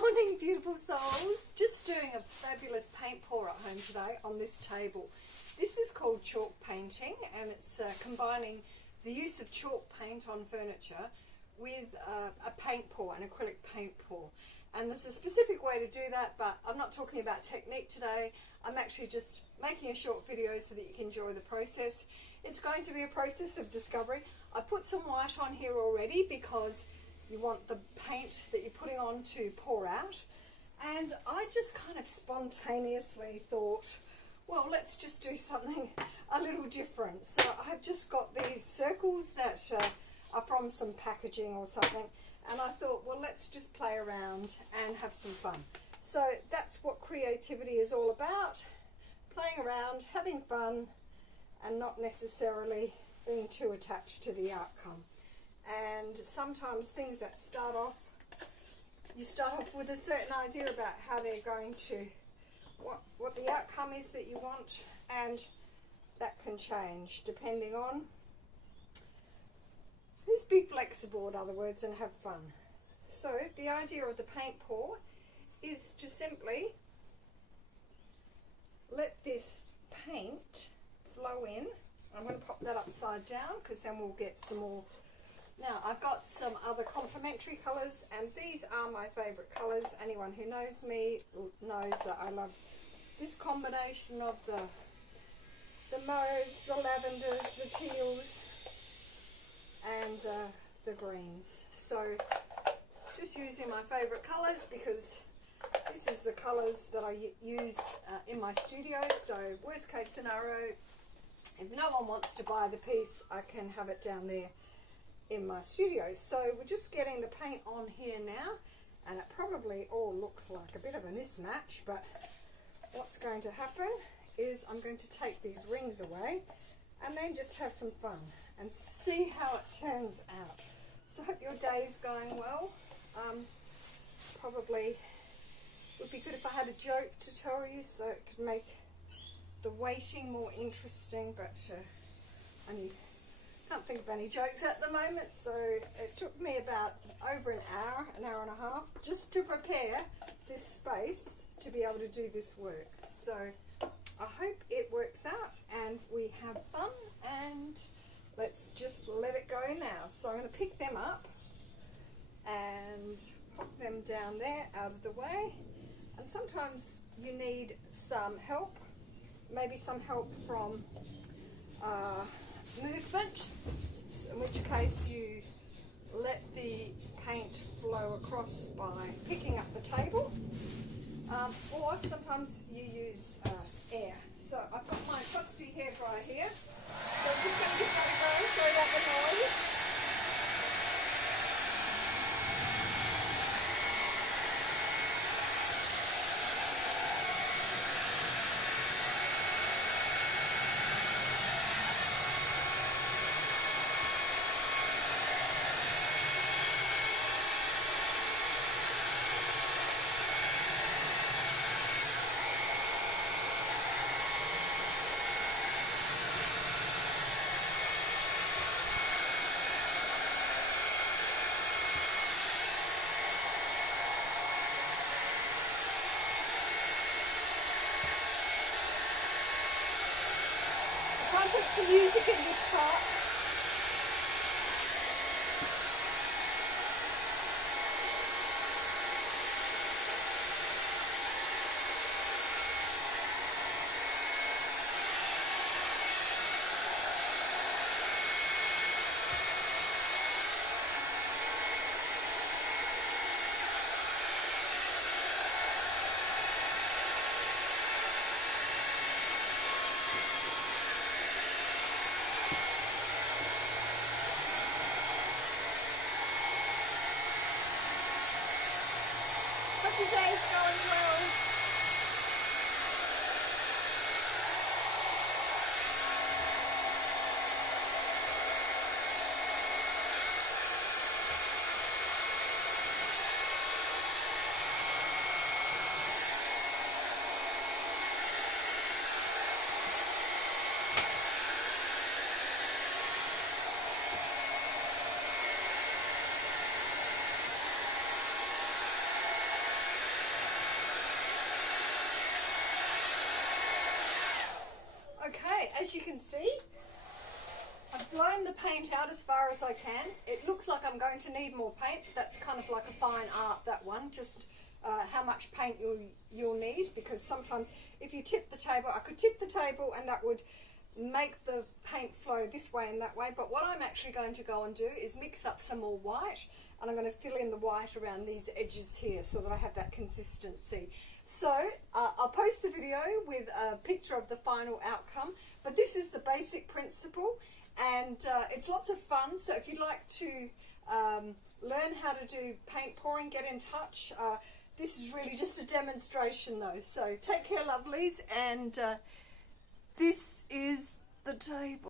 morning, beautiful souls. Just doing a fabulous paint pour at home today on this table. This is called chalk painting, and it's combining the use of chalk paint on furniture with a paint pour, an acrylic paint pour. And there's a specific way to do that, but I'm not talking about technique today. I'm actually just making a short video so that you can enjoy the process. It's going to be a process of discovery. I put some white on here already because you want the paint that you're putting on to pour out. And I just kind of spontaneously thought, well, let's just do something a little different. So I've just got these circles that are from some packaging or something. And I thought, well, let's just play around and have some fun. So that's what creativity is all about. Playing around, having fun, and not necessarily being too attached to the outcome. And sometimes things that start off, you start off with a certain idea about how they're going to, what the outcome is that you want, and that can change depending on just be flexible, in other words, and have fun. So the idea of the paint pour is to simply let this paint flow in. I'm going to pop that upside down because then we'll get some more. Now I've got some other complementary colours, and these are my favourite colours. Anyone who knows me knows that I love this combination of the mauves, the lavenders, the teals, and the greens. So just using my favourite colours because this is the colours that I use in my studio. So worst case scenario, if no one wants to buy the piece, I can have it down there in my studio. So we're just getting the paint on here now, and it probably all looks like a bit of a mismatch, but what's going to happen is I'm going to take these rings away and then just have some fun and see how it turns out. So I hope your day's going well. Probably would be good if I had a joke to tell you so it could make the waiting more interesting, but I can't think of any jokes at the moment. So it took me about over an hour and a half just to prepare this space to be able to do this work. So I hope it works out and we have fun, and let's just let it go now. So I'm going to pick them up and pop them down there out of the way. And sometimes you need some help, maybe some help from movement, in which case you let the paint flow across by picking up the table, or sometimes you use air. So I've got my trusty hairdryer here, so I'm just going to give that a go. Sorry about the noise. I'll put some music in this part. Hope your day's going well. Okay, as you can see, I've blown the paint out as far as I can. It looks like I'm going to need more paint. That's kind of like a fine art, that one, just how much paint you'll need, because sometimes if you tip the table, I could tip the table and that would make the paint flow this way and that way, but what I'm actually going to go and do is mix up some more white, and I'm going to fill in the white around these edges here so that I have that consistency. So I'll post the video with a picture of the final outcome, but this is the basic principle, and it's lots of fun. So if you'd like to learn how to do paint pouring, get in touch. This is really just a demonstration though, so take care lovelies, and this is the table.